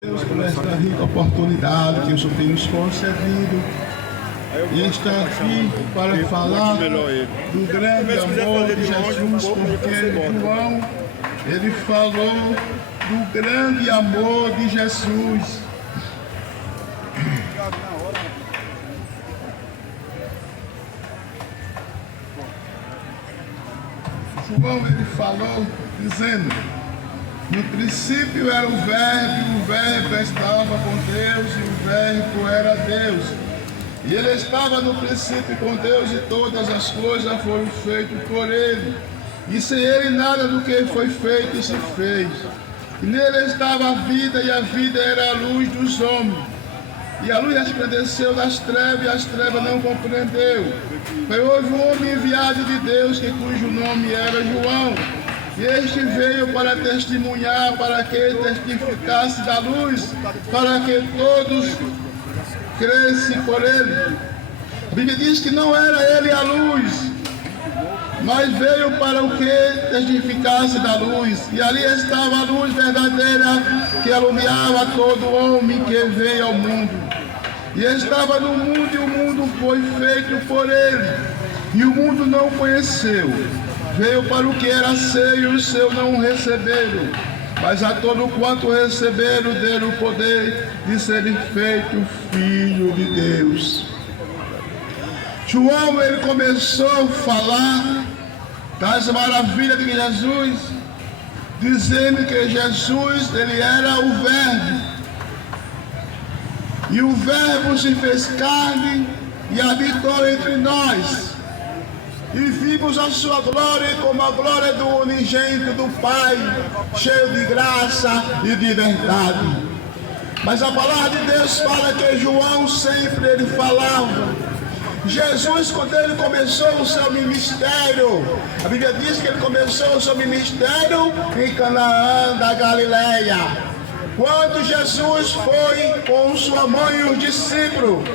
Deus por esta rica oportunidade que o Senhor tem nos concedido e está aqui para falar do grande amor de Jesus, porque João, ele falou do grande amor de Jesus. João, ele falou dizendo: no princípio era o Verbo estava com Deus e o Verbo era Deus. E ele estava no princípio com Deus e todas as coisas foram feitas por ele. E sem ele nada do que foi feito se fez. E nele estava a vida e a vida era a luz dos homens. E a luz resplandeceu das trevas e as trevas não compreendeu. Foi houve um homem enviado de Deus cujo nome era João. E este veio para testemunhar, para que testificasse da luz, para que todos crescem por ele. A Bíblia diz que não era ele a luz, mas veio para o que testificasse da luz. E ali estava a luz verdadeira que alumiava todo homem que veio ao mundo. E estava no mundo e o mundo foi feito por ele. E o mundo não o conheceu. Veio para o que era seu e os seus não receberam. Mas a todo quanto receberam, deram o poder de serem feito filho de Deus. João, ele começou a falar das maravilhas de Jesus, dizendo que Jesus, ele era o Verbo. E o Verbo se fez carne e habitou entre nós. E vimos a sua glória como a glória do unigênito do Pai, cheio de graça e de verdade. Mas a palavra de Deus fala que João sempre ele falava. Jesus, quando ele começou o seu ministério, a Bíblia diz que ele começou o seu ministério em Canaã da Galileia. Quando Jesus foi com sua mãe e os discípulos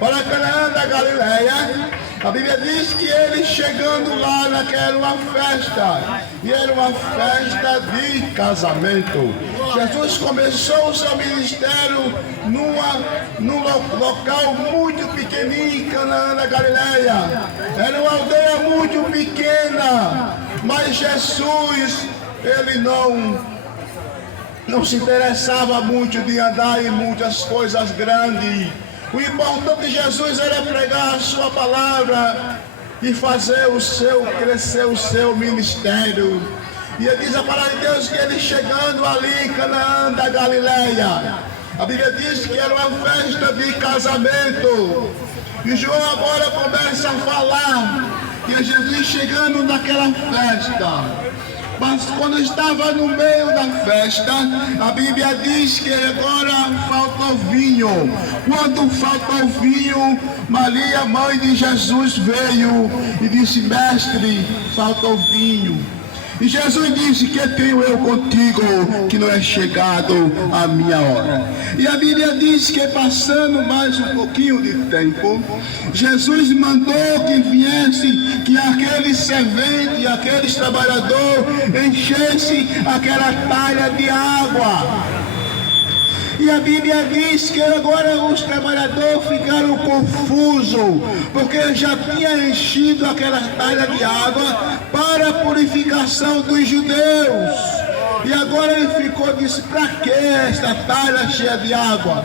para Canaã da Galileia, a Bíblia diz que ele chegando lá naquela uma festa, e era uma festa de casamento. Jesus começou o seu ministério num local muito pequenininho em Canaã da Galileia. Era uma aldeia muito pequena, mas Jesus, ele não se interessava muito de andar em muitas coisas grandes. O importante de Jesus era pregar a sua palavra e fazer crescer o seu ministério. E ele diz a palavra de Deus que ele chegando ali em Canaã da Galileia, a Bíblia diz que era uma festa de casamento. E João agora começa a falar que Jesus chegando naquela festa. Mas quando estava no meio da festa, a Bíblia diz que agora faltou vinho. Quando faltou vinho, Maria, mãe de Jesus, veio e disse: mestre, faltou vinho. E Jesus disse: que tenho eu contigo, que não é chegado a minha hora. E a Bíblia diz que passando mais um pouquinho de tempo, Jesus mandou que viesse, que aquele servente, aqueles trabalhadores enchessem aquela talha de água. E a Bíblia diz que agora os trabalhadores ficaram confusos, porque já tinha enchido aquela talha de água para a purificação dos judeus. E agora ele ficou, disse: para que esta talha cheia de água?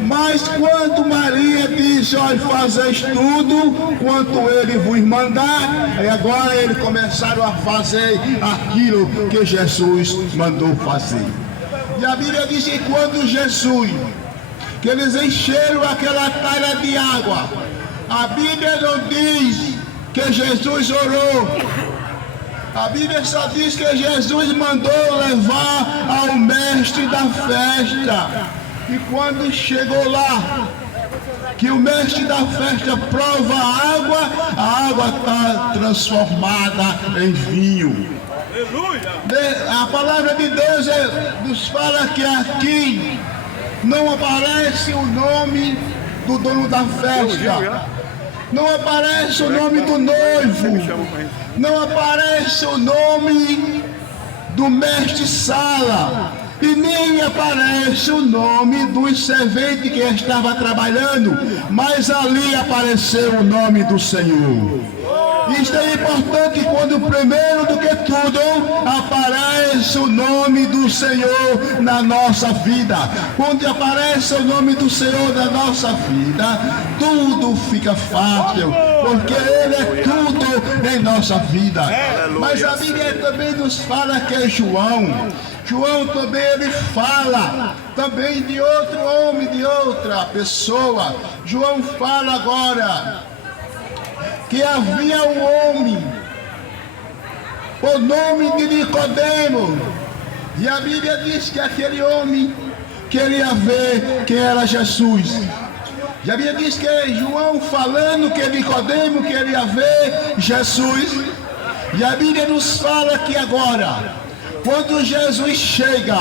Mas quando Maria disse: olha, fazeis tudo quanto ele vos mandar, e agora eles começaram a fazer aquilo que Jesus mandou fazer. E a Bíblia diz que quando Jesus, que eles encheram aquela talha de água, a Bíblia não diz que Jesus orou. A Bíblia só diz que Jesus mandou levar ao mestre da festa. E quando chegou lá, que o mestre da festa prova a água está transformada em vinho. A palavra de Deus nos fala que aqui não aparece o nome do dono da festa, não aparece o nome do noivo, não aparece o nome do mestre Sala, E nem aparece o nome dos serventes que estava trabalhando, mas ali apareceu o nome do Senhor. Isto é importante quando, primeiro do que tudo, aparece o nome do Senhor na nossa vida. Quando aparece o nome do Senhor na nossa vida, tudo fica fácil, porque Ele é tudo em nossa vida. Mas a Bíblia também nos fala que é João também ele fala também de outro homem, de outra pessoa. João fala agora que havia um homem, o nome de Nicodemo, e a Bíblia diz que aquele homem queria ver quem era Jesus. E a Bíblia diz que é João falando que Nicodemo queria ver Jesus. E a Bíblia nos fala que agora, quando Jesus chega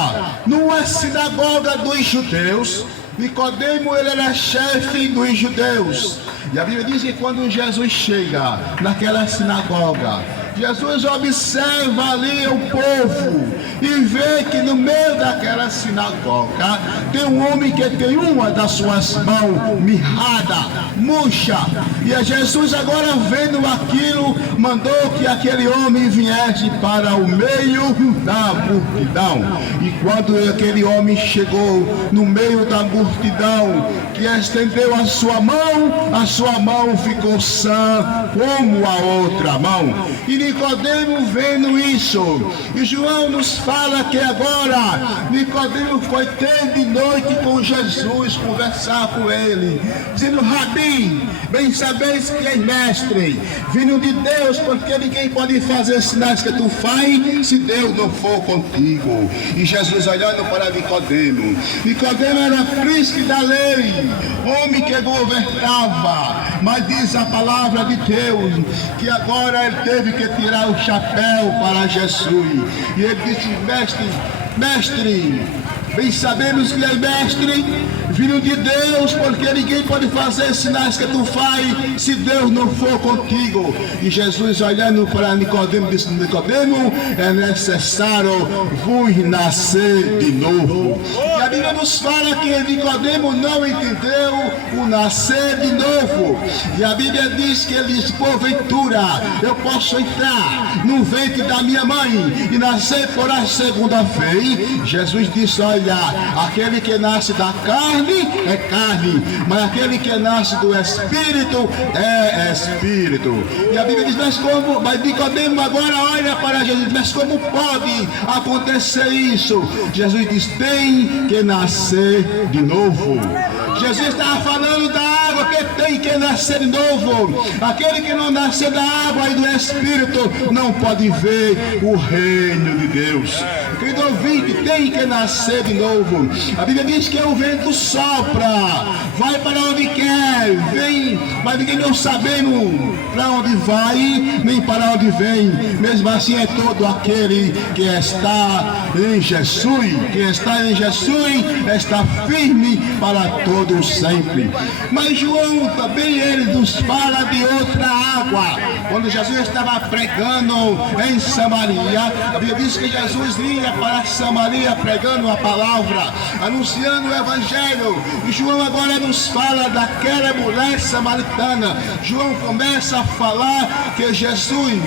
numa sinagoga dos judeus, Nicodemo ele era chefe dos judeus. E a Bíblia diz que quando Jesus chega naquela sinagoga, Jesus observa ali o povo e vê que no meio daquela sinagoga tem um homem que tem uma das suas mãos mirrada, murcha. E a Jesus agora vendo aquilo, mandou que aquele homem viesse para o meio da multidão. E quando aquele homem chegou no meio da multidão, que estendeu a sua mão ficou sã como a outra mão. E Nicodemo vendo isso, e João nos fala que agora Nicodemo foi ter de noite com Jesus, conversar com ele, dizendo: Rabi, bem sabeis que és mestre, vindo de Deus, porque ninguém pode fazer sinais que tu faz se Deus não for contigo. E Jesus olhando para Nicodemo era príncipe da lei, homem que governava, mas diz a palavra de Deus que agora ele teve que tirar o chapéu para Jesus. E ele disse: mestre, bem sabemos que é mestre, filho de Deus, porque ninguém pode fazer sinais que tu faz se Deus não for contigo. E Jesus olhando para Nicodemo disse: Nicodemo, é necessário vos nascer de novo. E a Bíblia nos fala que Nicodemo não entendeu o nascer de novo. E a Bíblia diz que ele disse: porventura eu posso entrar no ventre da minha mãe e nascer por a segunda vez? Jesus disse: olha, aquele que nasce da carne é carne, mas aquele que nasce do Espírito é Espírito. E a Bíblia diz: mas Nicodemo agora olha para Jesus, mas como pode acontecer isso? Jesus diz: tem que nascer de novo. Jesus estava falando da água que tem que nascer de novo. Aquele que não nascer da água e do Espírito não pode ver o reino de Deus. Querido ouvinte, tem que nascer de novo. A Bíblia diz que o vento sopra, vai para onde quer, vem, mas ninguém não sabemos para onde vai, nem para onde vem. Mesmo assim é todo aquele que está em Jesus, está firme para todo sempre. Mas João também ele nos fala de outra água. Quando Jesus estava pregando em Samaria, a Bíblia diz que Jesus ia para Samaria pregando a palavra, anunciando o evangelho. E João agora nos fala daquela mulher samaritana. João começa a falar que Jesus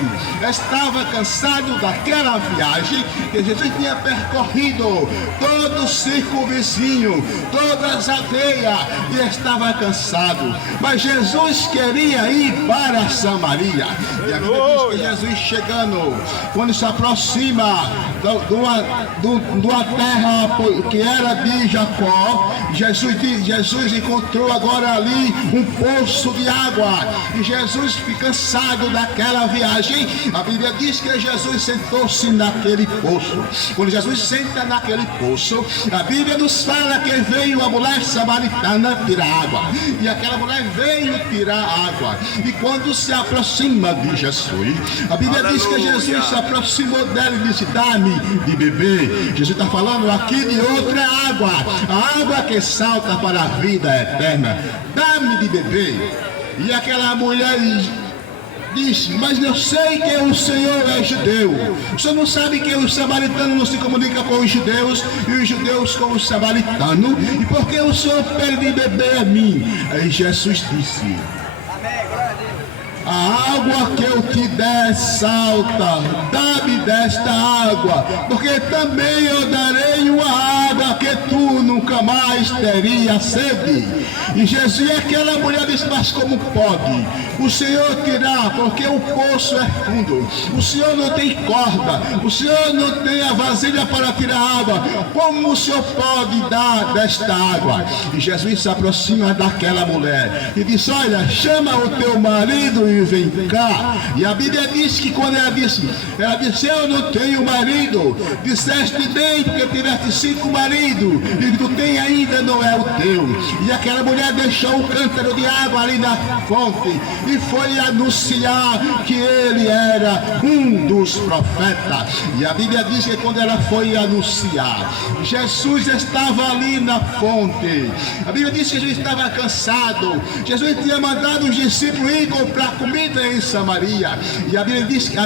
estava cansado daquela viagem, que Jesus tinha percorrido todo o circunvizinho, todas as aldeias, e estava cansado. Mas Jesus queria ir para Samaria. E a Bíblia diz que Jesus chegando, quando se aproxima de uma terra que era de Jacó, Jesus encontrou agora ali um poço de água. E Jesus fica cansado daquela viagem. A Bíblia diz que Jesus sentou-se naquele poço. Quando Jesus senta naquele poço, a Bíblia nos fala que veio a mulher samaritana tirar água. E aquela mulher veio tirar água. E quando se aproxima de Jesus, a Bíblia diz que Jesus se aproximou dela e disse: dá-me de beber. Jesus está falando aqui de outra água, a água que salta para a vida eterna. Dá-me de beber. E aquela mulher disse: mas eu sei que o Senhor é judeu. O senhor não sabe que os samaritanos não se comunicam com os judeus e os judeus com os samaritanos? E por que o senhor pede de beber a mim? Aí Jesus disse: a água que eu te der salta, dá-me desta água, porque também eu darei uma água que tu nunca mais teria sede. E Jesus, aquela mulher disse: mas como pode o Senhor tirar, porque o poço é fundo, o Senhor não tem corda, o Senhor não tem a vasilha para tirar água, como o Senhor pode dar desta água? E Jesus se aproxima daquela mulher e diz: olha, chama o teu marido e vem cá. E a Bíblia diz que quando ela disse: eu não tenho marido. Disseste bem, porque tiveste 5 maridos, e tu tem ainda não é o teu. E aquela mulher deixou o cântaro de água ali na fonte e foi anunciar que ele era um dos profetas. E a Bíblia diz que quando ela foi anunciar, Jesus estava ali na fonte. A Bíblia diz que Jesus estava cansado. Jesus tinha mandado os discípulos ir comprar comida em Samaria. E a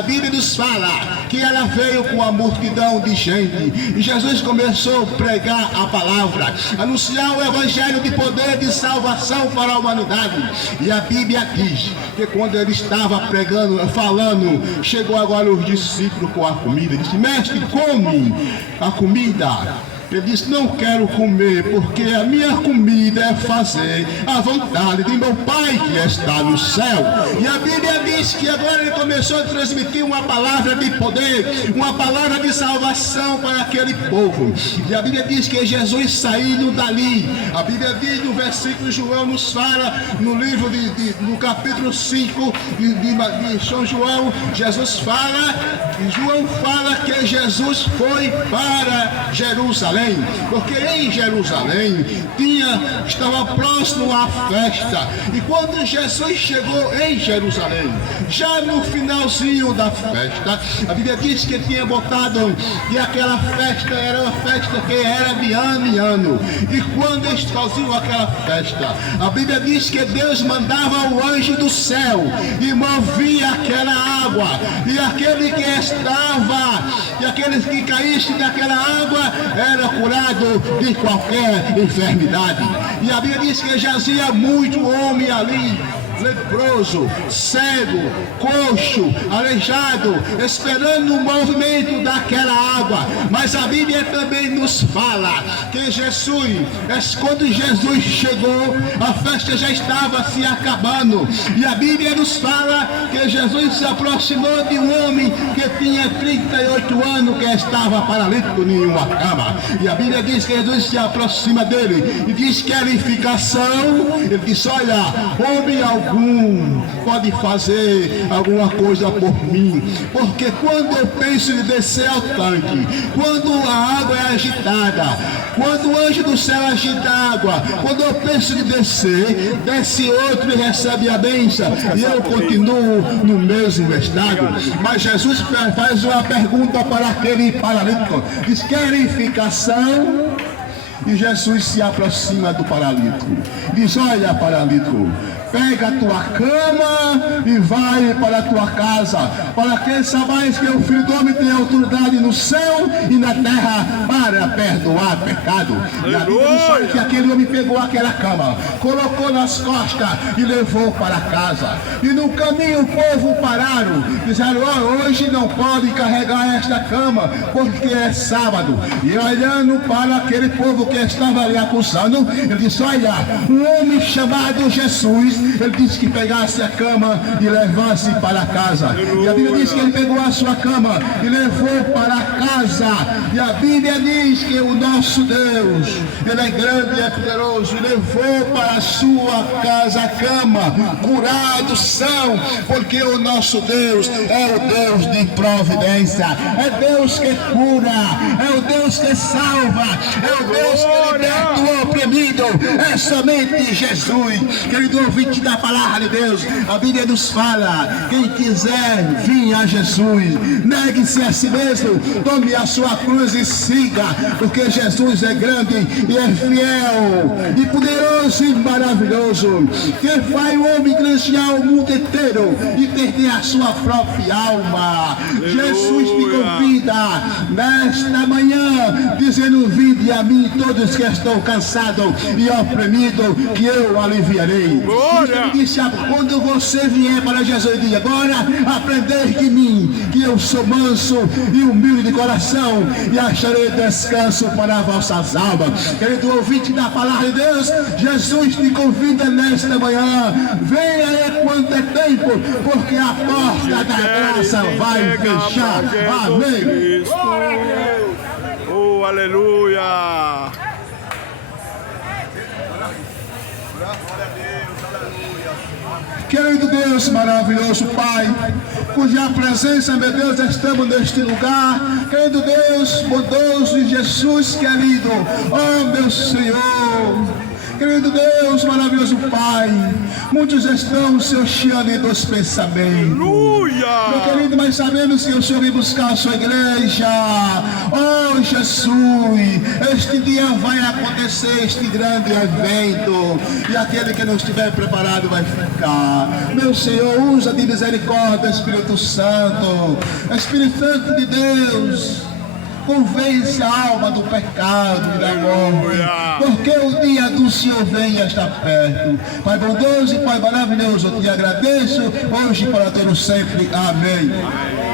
Bíblia nos fala que ela veio com a multidão de gente. E Jesus começou a pregar a palavra, anunciar o evangelho de poder de salvação para a humanidade. E a Bíblia diz que quando ele estava pregando, falando, chegou agora os discípulos com a comida. Disse: mestre, come a comida. Ele disse: não quero comer, porque a minha comida é fazer a vontade de meu Pai que está no céu. E a Bíblia diz que agora ele começou a transmitir uma palavra de poder, uma palavra de salvação para aquele povo. E a Bíblia diz que Jesus saindo dali, a Bíblia diz no versículo, João nos fala, no livro no capítulo 5 de São João, João fala que Jesus foi para Jerusalém. Porque em Jerusalém estava próximo à festa. E quando Jesus chegou em Jerusalém, já no finalzinho da festa, a Bíblia diz que tinha botado que aquela festa era uma festa que era de ano em ano. E quando eles faziam aquela festa, a Bíblia diz que Deus mandava o anjo do céu e movia aquela água. E aquele que caísse naquela água era curado de qualquer enfermidade. E a Bíblia diz que jazia muito homem ali, leproso, cego, coxo, aleijado, esperando o movimento daquela água. Mas a Bíblia também nos fala que quando Jesus chegou, a festa já estava se acabando. E a Bíblia nos fala que Jesus se aproximou de um homem que tinha 38 anos, que estava paralítico em uma cama. E a Bíblia diz que Jesus se aproxima dele e diz: querificação. Ele disse: olha, homem algum pode fazer alguma coisa por mim, porque quando eu penso em descer ao tanque, quando a água é agitada, quando o anjo do céu agita a água, quando eu penso em descer, desce outro e recebe a bênção, e eu continuo no mesmo estado. Mas Jesus faz uma pergunta para aquele paralítico, diz: querificação. E Jesus se aproxima do paralítico, diz: olha, paralítico, pega a tua cama e vai para a tua casa, para que sabais que o Filho do Homem tem autoridade no céu e na terra para perdoar pecado. E a Bíblia nos fala que aquele homem pegou aquela cama, colocou nas costas e levou para casa. E no caminho o povo pararam, disseram: hoje não pode carregar esta cama, porque é sábado. E olhando para aquele povo que estava ali acusando, ele disse: olha, um homem chamado Jesus, ele disse que pegasse a cama e levasse para casa. E a Bíblia diz que ele pegou a sua cama e levou para casa. E a Bíblia diz que o nosso Deus, ele é grande e é poderoso, e levou para a sua casa a cama, curado são, porque o nosso Deus é o Deus de providência, é Deus que cura, é o Deus que salva, é o Deus que liberta o oprimido, é somente Jesus. Querido ouvinte da palavra de Deus, a Bíblia nos fala: quem quiser vir a Jesus, negue-se a si mesmo, tome a sua cruz e siga, porque Jesus é grande e é fiel e poderoso e maravilhoso, que faz o homem ganhar o mundo inteiro e perder a sua própria alma. Jesus te convida nesta manhã, dizendo: vinde a mim todos que estão cansados e oprimidos, que eu aliviarei. Ele disse: quando você vier para Jesus, diga: agora aprendei de mim, que eu sou manso e humilde de coração, e acharei descanso para vossas almas. Querido ouvinte da palavra de Deus, Jesus te convida nesta manhã: venha enquanto é tempo, porque a porta da graça vai fechar. Amém. Oh, aleluia. Querido Deus maravilhoso, Pai, cuja presença, meu Deus, estamos neste lugar. Querido Deus, bondoso e Jesus querido, oh meu Senhor. Querido Deus, maravilhoso Pai, muitos estão se oceando dos pensamentos. Aleluia! Meu querido, mas sabemos que o Senhor vem buscar a sua igreja. Oh Jesus, este dia vai acontecer este grande evento, e aquele que não estiver preparado vai ficar. Meu Senhor, usa de misericórdia, Espírito Santo. Espírito Santo de Deus, convence a alma do pecado e da morte, porque o dia do Senhor vem e está perto. Pai bondoso e Pai maravilhoso, eu te agradeço hoje e para todos sempre. Amém.